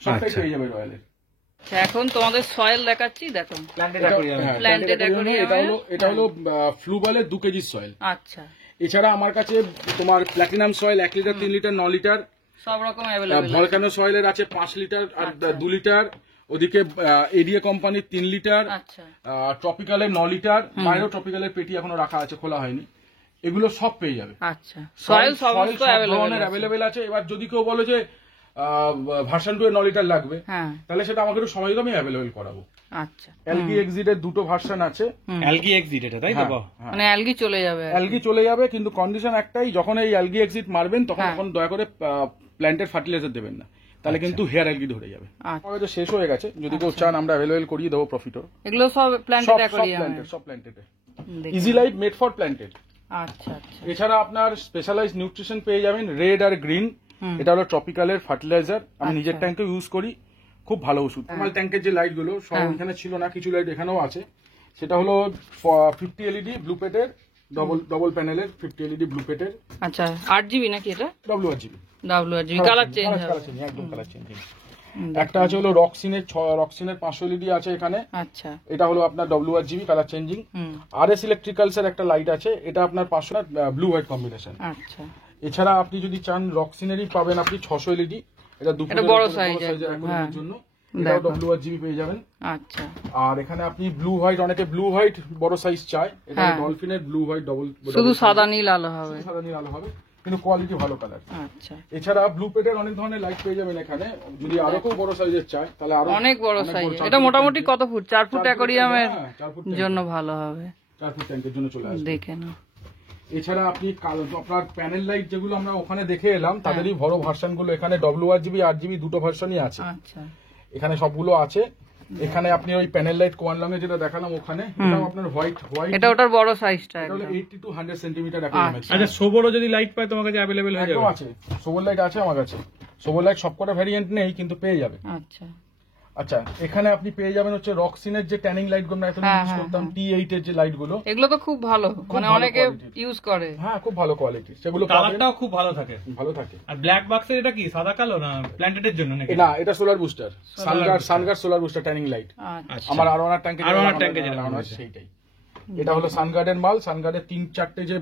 সবটাই পেয়ে যাবে রয়্যালের। আচ্ছা, এখন তোমাদের সয়েল দেখাচ্ছি, দেখো। Planted aquarium। এটা হলো ফ্লুবালের 2 কেজি সয়েল। আচ্ছা, এছাড়া আমার কাছে তোমার platinum soil 1 litre, 3 litre, 9 litre, সব রকম অ্যাভেলেবল। ভলকানো সয়েলের আছে 5 লিটার আর 2 লিটার। ওদিকে এডিএ কোম্পানির 3 লিটার, আচ্ছা, ট্রপিক্যালের 9 লিটার, বাইরেও ট্রপিক্যালের পেটি এখনো রাখা আছে, খোলা হয়নি। এগুলো সব পেয়ে যাবে। আচ্ছা, সয়েল সমস্ত ধরনের অ্যাভেলেবেল আছে। এবার যদি কেউ বলে যে ভার্সন 2 এর 9 লিটার লাগবে, হ্যাঁ, তাহলে সেটা আমাকে একটু সময় দিতে, আমি অ্যাভেলেবেল করাবো। আচ্ছা। অ্যালগি এক্সিট এর 2টো ভার্সন আছে। অ্যালগি এক্সিট এটা তাই তো? মানে অ্যালগি চলে যাবে। অ্যালগি চলে যাবে, কিন্তু কন্ডিশন একটাই, যখন এই অ্যালগি এক্সিট মারবেন তখন দয়া করে প্ল্যান্টের ফার্টিলাইজার দেবেন না, তাহলে কিন্তু হেয়ার অ্যালগি ধরে যাবে। আমার কাছে শেষ হয়ে গেছে, যদি কেউ চান আমরা অ্যাভেলেবল করিয়ে দেবো প্রফিটও। এগুলো সব প্ল্যান্টেড অ্যাকোয়ারিয়াম, সব planted, easy life made for planted. আচ্ছা, আচ্ছা। এছাড়া আপনার স্পেশালাইজ নিউট্রিশন পেয়ে যাবেন, রেড আর গ্রিন। এটা হলো ট্রপিক্যালের ফার্টিলাইজার, আমি নিজের ট্যাঙ্কে ইউজ করি, খুব ভালো ওষুধ। নরমাল ট্যাঙ্কের যে লাইট গুলো সব এখানে ছিল না, কিছু লাইট এখানেও আছে। সেটা হলো 50 LED ব্লু পেটের, ডবল প্যানেলের 50 LED ব্লু পেটের। আচ্ছা, 8GB নাকি এটা? WRGB কালার চেঞ্জ হবে, একদম কালার চেঞ্জিং। একটা আছে হলো রক্সিনের 500 LED আছে এখানে। আচ্ছা, এটা হলো আপনার WRGB colour changing. RS electricals এর একটা লাইট আছে, এটা আপনার 500 ব্লু হোয়াইট কম্বিনেশন। আচ্ছা। এছাড়া আপনি যদি চান রক্সিনেরই পাবেন আপনি 600 LED, এটা এটা বড় সাইজের জন্য, এটাও WRGB পেয়ে যাবেন। আচ্ছা, আর এখানে আপনি ব্লু হোয়াইট, অনেকে ব্লু হোয়াইট বড় সাইজ চায়, এটা ডলফিনের ব্লু হোয়াইট ডবল, শুধু সাদা নীল আলো হবে, সাদা নীল আলো হবে, কিন্তু কোয়ালিটি ভালো কালার। আচ্ছা। এছাড়া ব্লু পেটের অনেক ধরনের লাইট পেয়ে যাবেন এখানে, যদি আরো খুব বড় সাইজের চায় তাহলে আরো অনেক বড় সাইজ। এটা মোটামুটি কত ফুট? 4 ফুট অ্যাকোয়ারিয়ামের জন্য ভালো হবে, 4 ফুট ট্যাঙ্কের জন্য চলে আসবে। দেখে নাও। এছাড়া আপনি আপনার প্যানেল লাইট যেগুলো আমরা ওখানে দেখে এলাম, তাদেরই বড় ভার্সন গুলো এখানে WRGB 8GB দুটো ভার্সনই আছে। আচ্ছা, এখানে সবগুলো আছে। এখানে আপনি ওই প্যানেল লাইট কোয়ানলং এ যেটা দেখালাম ওখানে, এটাও আপনার হোয়াইট, এটা ওটার বড় সাইজটা, এটা হলো 80 to 100 সেন্টিমিটার অ্যাকোয়ারিয়াম। আচ্ছা, সোবরও যদি লাইট পায় তোমার কাছে অ্যাভেলেবল হয়ে যাবে? একদম আছে, সোবর লাইট আছে আমার কাছে। সোবর লাইট সবকটা ভ্যারিয়েন্ট নেই, কিন্তু পেয়ে যাবে। আচ্ছা। আচ্ছা, এখানে আপনি পেয়ে যাবেন হচ্ছে রক্সিনের যে ট্যানিং লাইট গুলো আমরা এতদিন হ্যাঁ, ইউজ হ্যাঁ, করতাম, T8 এর যে লাইট গুলো, এগুলো তো খুব ভালো, মানে ভালো অনেকে quality-র। ইউজ করে। হ্যাঁ খুব ভালো কোয়ালিটি, সেগুলো পাবেন, কালারটাও খুব ভালো থাকে। ভালো থাকে। আর ব্ল্যাক বক্সের এটা কি সাদা কালো না প্ল্যান্টেডের জন্য নাকি? না, এটা solar booster, Sunguard solar booster tanning light. আচ্ছা, আমার আরোয়ানার ট্যাঙ্কে লাগানো আছে সেইটাই। এটা হলো সানগার্ডের মাল। সানগার্ডের 3-4টে যে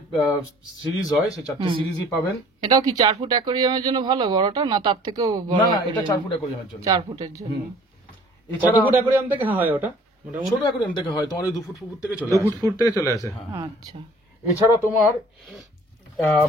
সিরিজ হয়, সেই 4টে সিরিজই পাবেন। এটাও কি 4 ফুট অ্যাকোরিয়ামের জন্য ভালো, বড়টা না তার থেকেও বড়? না, এটা 4 ফুট অ্যাকোরিয়ামের জন্য। 4 ফুটের জন্য। এছাড়া কত ফুট অ্যাকোরিয়াম থেকে হয় ওটা? ছোট অ্যাকোরিয়াম থেকে হয়, তোমার 2 ফুট থেকে চলে 2 আসে। ফুট থেকে চলে আসে। আচ্ছা, এছাড়া তোমার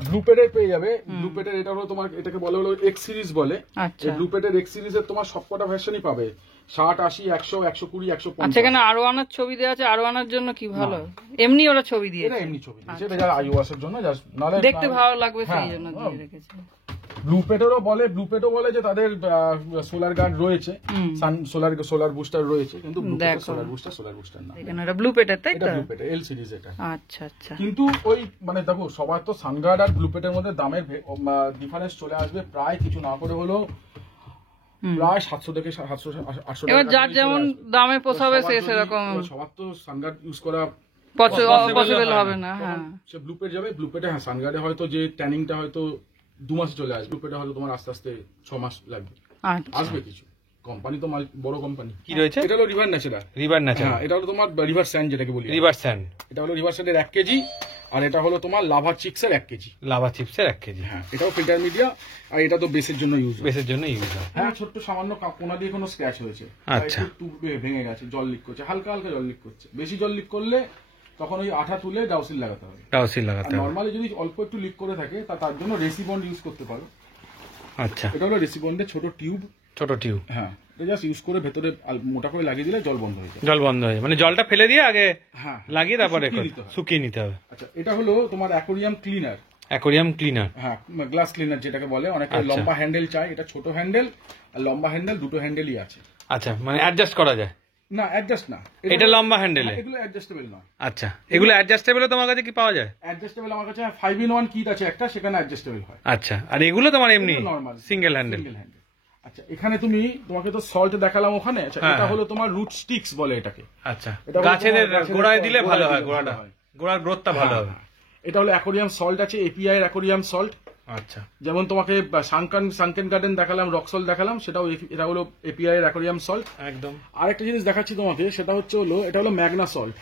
ব্লুপেডের পেয়ে যাবে। ব্লুপেডের এটা হলো তোমার, এটাকে বলে হলো এক্স সিরিজ বলে। আচ্ছা, এই ব্লুপেডের এক্স সিরিজের তোমার সবকটা ভার্সনই পাবে, 60, 80, 100, 120, 150। আচ্ছা, এখানে আরোয়ানার ছবি দেওয়া আছে, আরোয়ানার জন্য কি ভালো? এমনি ওরা ছবি এটা দিয়েছে, এমনি ছবি দিয়েছে, এটা যারা iOS এর জন্য, জাস্ট নালে দেখতে ভালো লাগবে সেই হ্যাঁ, জন্য দিয়ে রেখেছে। ব্লুপেডও বলে যে তাদের সোলার গার্ড রয়েছে, সোলার বুস্টার রয়েছে, কিন্তু দেখো। সোলার বুস্টার না, এখানে এটা ব্লু পেটার, তাই এটা তো? ব্লুপেড এল সিরিজ এটা। আচ্ছা, আচ্ছা। কিন্তু ওই মানে দেখো, সবার তো সানগার্ড আর ব্লুপেটের মধ্যে দামের ডিফারেন্স চলে আসবে, প্রায় কিছু না করে হলো প্রায় 700 থেকে 800 এবার টাকা যার কাছাকাছি যেমন চলে আসবে। দামে পোষাবে সবার সে যদি- সেরকম সবার তো সানগার্ড ইউজ করা পসিবল হবে না। তখন হ্যাঁ, সে ব্লুপেড যাবে। ব্লুপেডে হ্যাঁ, সানগার্ডে হয়তো যে ট্যানিংটা হয়তো 2 মাসে চলে আসবে, ব্লুপেডে হয়তো তোমার আস্তে আস্তে 6 মাস লাগবে, আচ্ছা, আসবে কিছু। কোম্পানি তো বড় কোম্পানি। কি রয়েছে? এটা হলো রিভার ন্যাচারাল। রিভার ন্যাচারাল, হ্যাঁ, এটা হলো তোমার রিভার স্যান্ড যেটাকে বলি। রিভার স্যান্ড, এটা হলো রিভার স্যান্ডের 1 কেজি, আর এটা হলো তোমার লাভা চিক্সের 1 কেজি। লাভা চিপসের 1 কেজি। হ্যাঁ, এটাও ফিল্টার মিডিয়া, আর এটা তো বেসের জন্য ইউজ হয়। বেসের জন্য ইউজ হয়। হ্যাঁ, ছোট্ট সামান্য কোনা দিয়ে কোনো স্ক্র্যাচ হয়েছে, আচ্ছা। একটু ভেঙে গেছে, জল লিক করছে, হালকা হালকা জল লিক করছে। বেশি জল লিক করলে তখন ওই আঠা তুলে ডাউসিল লাগাতে হবে। ডাউসিল আর লাগাতে হবে। নর্মালি যদি অল্প একটু লিক করে থাকে তার জন্য রেসিবন্ড ইউজ করতে পারো। আচ্ছা, এটা হলো রেসিবন্ডের ছোট টিউব। ছোট টিউব, হ্যাঁ, এটা জাস্ট ইউজ করে ভেতরে মোটা করে লাগিয়ে দিলে জল বন্ধ হয়ে যায়। জল বন্ধ হয়ে যায়। মানে জলটা ফেলে দিয়ে আগে হ্যাঁ, লাগিয়ে তারপরে শুকিয়ে নিতে হয়। শুকিয়ে নিতে হবে। আচ্ছা, এটা হলো তোমার অ্যাকোরিয়াম ক্লিনার। অ্যাকোরিয়াম ক্লিনার, হ্যাঁ, গ্লাস ক্লিনার যেটাকে বলে। অনেকে আচ্ছা। লম্বা হ্যান্ডেল চায়, এটা ছোট হ্যান্ডেল আর লম্বা হ্যান্ডেল, দুটো হ্যান্ডেলই আছে। আচ্ছা, মানে অ্যাডজাস্ট করা যায়। না, অ্যাডজাস্ট না, এটা লম্বা হ্যান্ডেলে। এগুলো অ্যাডজাস্টেবল নয়। আচ্ছা, এগুলো অ্যাডজাস্টেবল তোমার কাছে কি পাওয়া যায়? অ্যাডজাস্টেবল আমার কাছে 5-in-1 কিট আছে একটা, সেখানে অ্যাডজাস্টেবল হয়। আচ্ছা, আর এগুলো তোমার এমনি নরমাল সিঙ্গেল হ্যান্ডেল। আচ্ছা, এখানে তোমাকে তো সল্ট দেখালাম ওখানে। আচ্ছা, হ্যাঁ, এটা হ্যাঁ। হলো তোমার রুট স্টিক্স বলে এটাকে। আচ্ছা, এটা হলো গাছের তোমার গাছের গোড়ায় দিলে ভালো হয়, দিলে গোড়াটা ভালো হয়। গোড়ার গ্রোথটা ভালো হবে। হ্যাঁ, এটা হলো অ্যাকোরিয়াম সল্ট আছে, এপিআই এর অ্যাকোরিয়াম সল্ট। আচ্ছা, যেমন তোমাকে সানকেন গার্ডেন দেখালাম, রকসল দেখালাম, সেটাও এটা হলো এপিআই এর অ্যাকোরিয়াম সল্ট। একদম। আরেকটা জিনিস দেখাচ্ছি তোমাকে, সেটা এটা হলো ম্যাগনা সল্ট।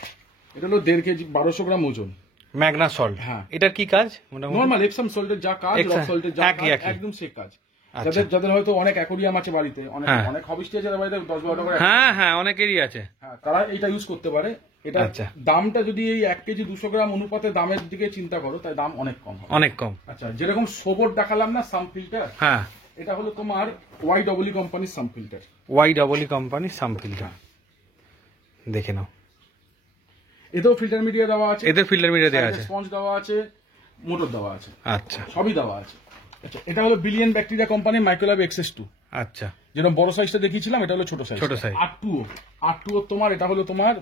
এটা হলো 1.5 কেজি, 1200 গ্রাম ওজন। ম্যাগনা সল্ট, হ্যাঁ। এটার কি কাজ? মোটামুটি নরমাল এপসাম সল্টের যা কাজ, রক সল্টের যা একই, কাজ, একই। একদম সে কাজ। আচ্ছা। যাদের হয়তো অনেক অ্যাকোরিয়াম আছে বাড়িতে, হ্যাঁ। অনেক হবিস্টি আছে যাদের বাড়িতে 10-12টা করে হ্যাঁ হ্যাঁ, অনেকেরই আছে। হ্যাঁ, তারা এটা ইউজ করতে পারে। এটা আচ্ছা। দামটা যদি এই 1 কেজি 200 গ্রাম অনুপাতে দামের দিকে চিন্তা করো, তাই দাম অনেক কম হবে। অনেক কম। আচ্ছা, যেরকম সোবর দেখালাম না সাম ফিল্টার, হ্যাঁ, এটা হলো তোমার ওয়াইডব্লিউ কোম্পানির সাম ফিল্টার। ওয়াইডব্লিউ কোম্পানি সাম ফিল্টার, দেখে নাও। এতেও ফিল্টার মিডিয়া দেওয়া আছে, এদের ফিল্টার মিডিয়া দেওয়া আছে। স্পঞ্জ দেওয়া আছে, মোটর দেওয়া আছে, আচ্ছা সবই দেওয়া আছে। আচ্ছা, এটা হলো বিলিয়ন ব্যাকটেরিয়া কোম্পানির মাইক্রোল্যাব এক্সএস2। আচ্ছা, যেরকম বড় সাইজটা দেখিয়েছিলাম, এটা হলো ছোট সাইজ। ছোট size। R2O তোমার, এটা হলো তোমার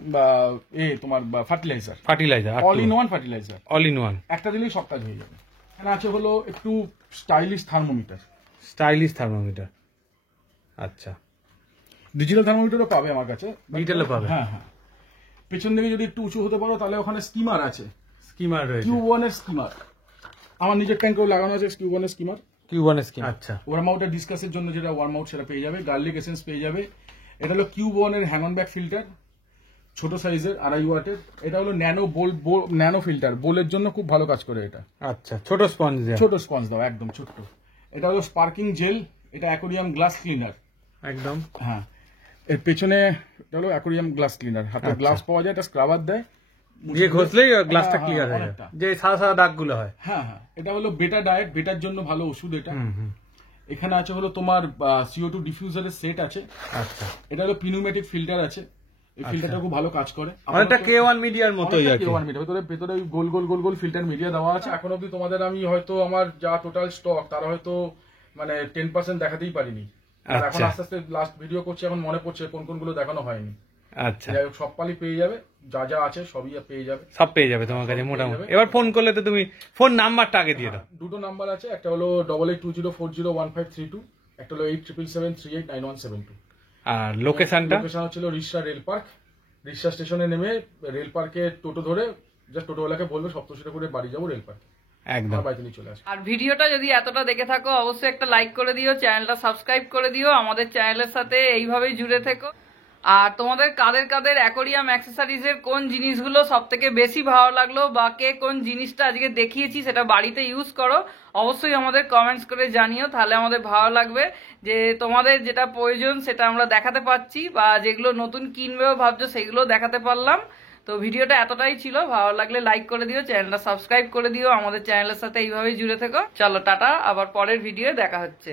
তোমার fertiliser, fertiliser, all in one fertiliser. All in one. একটা দিলেই সব কাজ হয়ে যাবে। এখানে আছে হলো একটু স্টাইলিশ থার্মোমিটার, স্টাইলিশ থার্মোমিটার। আচ্ছা, ডিজিটাল থার্মোমিটারও পাবে আমার কাছে। Digital ও পাবে? হ্যাঁ হ্যাঁ। পেছন দিকে যদি একটু উঁচু হতে পারো, তাহলে ওখানে স্কিমার আছে, স্কিমার রয়েছে। Q1 এর স্কিমার। আমার নিজের ট্যাঙ্কেও লাগানো আছে Q1 এর স্কিমার। Q1 scheme. আচ্ছা, ওয়ার্ম আউট আর ডিসকাসের জন্য যেটা ওয়ার্ম আউট সেটা পেয়ে যাবে, গার্লিক এসেন্স পেয়ে যাবে। এটা হলো Q1 এর হ্যাং অন ব্যাক ফিল্টার, ছোট সাইজের, 2.5 ওয়াটের। এটা হলো ন্যানো ফিল্টার, বোলের জন্য খুব ভালো কাজ করে এটা। আচ্ছা, ছোট স্পঞ্জ দেয়া। ছোট স্পঞ্জ দাও, একদম ছোট্ট। এটা হলো স্পার্কিং জেল, এটা অ্যাকোরিয়াম গ্লাস ক্লিনার। একদম। হ্যাঁ, এর পেছনে এটা হলো অ্যাকোরিয়াম গ্লাস ক্লিনার, হাতে আচ্ছা। গ্লাস পাওয়া যায়, এটা স্ক্রাবার দেয়, দিয়ে ঘষলেই গ্লাসটা হ্যাঁ, ক্লিয়ার হয়ে অনেকটা। যায়, যে সাদা সাদা দাগগুলো হয়। হ্যাঁ হ্যাঁ। এটা হলো বেটা ডায়েট, বেটার জন্য ভালো ওষুধ এটা। এখানে আছে হলো তোমার CO2 ডিফিউজারের সেট আছে। আচ্ছা, এটা হলো পিনিউমেটিক ফিল্টার আছে, এই ফিল্টারটা খুব ভালো কাজ করে। অনেকটা K1 মিডিয়ার মতোই আর কি। K1 মিটার ভেতরে ওই গোল গোল ফিল্টার মিডিয়া দেওয়া আছে। এখন অবধি তোমাদের আমি হয়তো আমার যা টোটাল স্টক, তার হয়তো মানে 10% দেখাতেই পারিনি। এখন আচ্ছা। আস্তে আস্তে লাস্ট ভিডিও করছি, এখন মনে পড়ছে কোনগুলো দেখানো হয়নি। আচ্ছা, যাই হোক, সব পালি পেয়ে যাবে, যা যা আছে সবই পেয়ে যাবে। সব পেয়ে যাবে তোমার কাছে সব মোটামুটি। পেয়ে যাবে। এবার ফোন করলে তো তুমি ফোন নাম্বারটা আগে দিয়ে দাও। দুটো নাম্বার আছে, একটা হলো 8820401532, একটা হলো 8777389172। আর লোকেশনটা? লোকেশন হচ্ছিল রিষড়া রেল পার্ক। রিষড়া স্টেশনে নেমে রেল পার্কে টোটো ধরে জাস্ট টোটোওয়ালাকে বলবে সপ্তশীটা করে বাড়ি যাবো রেল পার্কে, একদম। আমার বাড়িতে নিয়ে চলে আসবে। আর ভিডিওটা যদি এতটা দেখে থাকো অবশ্যই একটা লাইক করে দিও, চ্যানেলটা সাবস্ক্রাইব করে দিও, আমাদের চ্যানেলের সাথে এইভাবেই জুড়ে থেকো। আর তোমাদের কাদের কাদের অ্যাকোরিয়াম অ্যাক্সেসরিজের কোন জিনিসগুলো সব থেকে বেশি ভালো লাগলো বা কে কোন জিনিসটা আজকে দেখিয়েছি সেটা বাড়িতে ইউজ করো, অবশ্যই আমাদের কমেন্টস করে জানিও, তাহলে আমাদের ভালো লাগবে যে তোমাদের যেটা প্রয়োজন সেটা আমরা দেখাতে পারছি, বা যেগুলো নতুন কিনবেও ভাবছো সেগুলো দেখাতে পারলাম। তো ভিডিওটা এতটাই ছিল, ভালো লাগলে লাইক করে দিও, চ্যানেলটা সাবস্ক্রাইব করে দিও, আমাদের চ্যানেলের সাথে এইভাবেই জুড়ে থেকো। চলো টাটা, আবার পরের ভিডিও দেখা হচ্ছে।